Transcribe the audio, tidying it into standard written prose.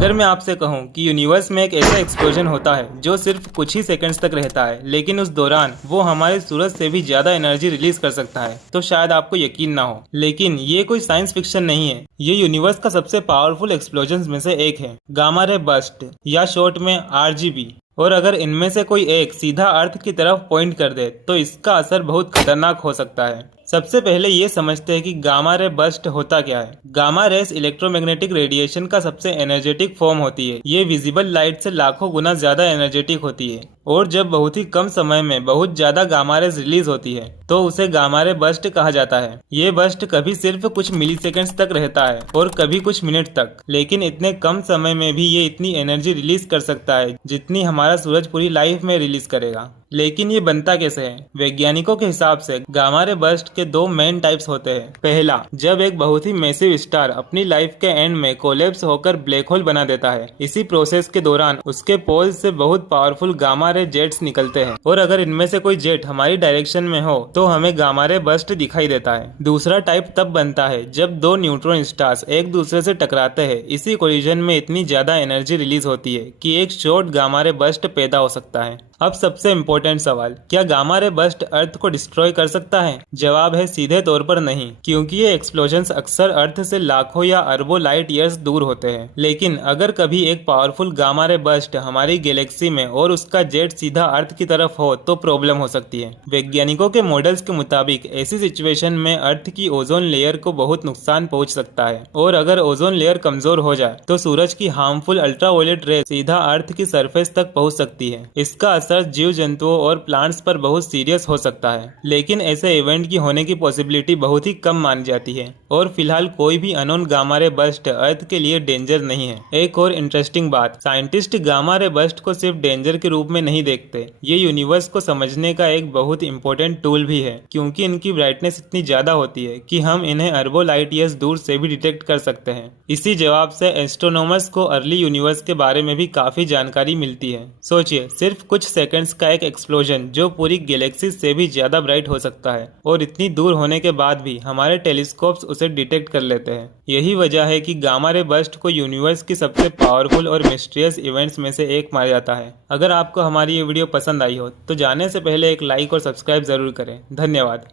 अगर मैं आपसे कहूं कि यूनिवर्स में एक ऐसा एक्सप्लोजन होता है जो सिर्फ कुछ ही सेकंड्स तक रहता है, लेकिन उस दौरान वो हमारे सूरज से भी ज्यादा एनर्जी रिलीज कर सकता है, तो शायद आपको यकीन ना हो। लेकिन ये कोई साइंस फिक्शन नहीं है, ये यूनिवर्स का सबसे पावरफुल एक्सप्लोजन में से एक है, गामा रे बर्स्ट या शॉर्ट में आरजीबी। और अगर इनमें से कोई एक सीधा अर्थ की तरफ पॉइंट कर दे तो इसका असर बहुत खतरनाक हो सकता है। सबसे पहले ये समझते हैं कि गामा रे बर्स्ट होता क्या है। गामा रेस इलेक्ट्रोमैग्नेटिक रेडिएशन का सबसे एनर्जेटिक फॉर्म होती है। ये विजिबल लाइट से लाखों गुना ज्यादा एनर्जेटिक होती है और जब बहुत ही कम समय में बहुत ज्यादा गामा रेस रिलीज होती है तो उसे गामा रे बर्स्ट कहा जाता है। ये बर्स्ट कभी सिर्फ कुछ मिलीसेकंड्स तक रहता है और कभी कुछ मिनट तक, लेकिन इतने कम समय में भी ये इतनी एनर्जी रिलीज कर सकता है जितनी हमारा सूरज पूरी लाइफ में रिलीज करेगा। लेकिन ये बनता कैसे है? वैज्ञानिकों के हिसाब से गामा रे बर्स्ट के दो मेन टाइप्स होते हैं। पहला, जब एक बहुत ही मैसिव स्टार अपनी लाइफ के एंड में कोलैप्स होकर ब्लैक होल बना देता है। इसी प्रोसेस के दौरान उसके पोल्स से बहुत पावरफुल गामा रे जेट्स निकलते हैं और अगर इनमें से कोई जेट हमारी डायरेक्शन में हो तो हमें गामा रे बर्स्ट दिखाई देता है। दूसरा टाइप तब बनता है जब दो न्यूट्रॉन स्टार्स एक दूसरे से टकराते हैं। इसी कोलिजन में इतनी ज्यादा एनर्जी रिलीज होती है कि एक शॉर्ट गामा रे बर्स्ट पैदा हो सकता है। अब सबसे इम्पोर्टेंट सवाल, क्या गामा रे बर्स्ट अर्थ को डिस्ट्रॉय कर सकता है? जवाब है सीधे तौर पर नहीं, क्योंकि ये एक्सप्लोजन्स अक्सर अर्थ से लाखों या अरबों लाइट ईयर्स दूर होते हैं। लेकिन अगर कभी एक पावरफुल गामा रे बर्स्ट हमारी गैलेक्सी में और उसका जेट सीधा अर्थ की तरफ हो तो प्रॉब्लम हो सकती है। वैज्ञानिकों के मॉडल्स के मुताबिक ऐसी सिचुएशन में अर्थ की ओजोन लेयर को बहुत नुकसान पहुंच सकता है और अगर ओजोन लेयर कमजोर हो जाए तो सूरज की हार्मफुल अल्ट्रावायलेट रेज सीधा अर्थ की सरफेस तक पहुंच सकती है। इसका जीव जंतुओं और प्लांट्स पर बहुत सीरियस हो सकता है। लेकिन ऐसे इवेंट की होने की पॉसिबिलिटी बहुत ही कम मानी जाती है और फिलहाल कोई भी अननोन गामा रे बर्स्ट अर्थ के लिए डेंजर नहीं है। एक और इंटरेस्टिंग बात, साइंटिस्ट गामा रे बर्स्ट को सिर्फ डेंजर के रूप में नहीं देखते। ये यूनिवर्स को समझने का एक बहुत इंपॉर्टेंट टूल भी है, क्योंकि इनकी ब्राइटनेस इतनी ज्यादा होती है कि हम इन्हें अरबों लाइट ईयर्स दूर से भी डिटेक्ट कर सकते हैं। इसी जवाब से एस्ट्रोनॉमर्स को अर्ली यूनिवर्स के बारे में भी काफी जानकारी मिलती है। सोचिए, सिर्फ कुछ सेकंड्स का एक एक्सप्लोजन जो पूरी गैलेक्सी से भी ज्यादा ब्राइट हो सकता है और इतनी दूर होने के बाद भी हमारे टेलीस्कोप्स उसे डिटेक्ट कर लेते हैं। यही वजह है कि गामा रे बर्स्ट को यूनिवर्स की सबसे पावरफुल और मिस्टीरियस इवेंट्स में से एक माना जाता है। अगर आपको हमारी ये वीडियो पसंद आई हो तो जाने से पहले एक लाइक और सब्सक्राइब जरूर करें। धन्यवाद।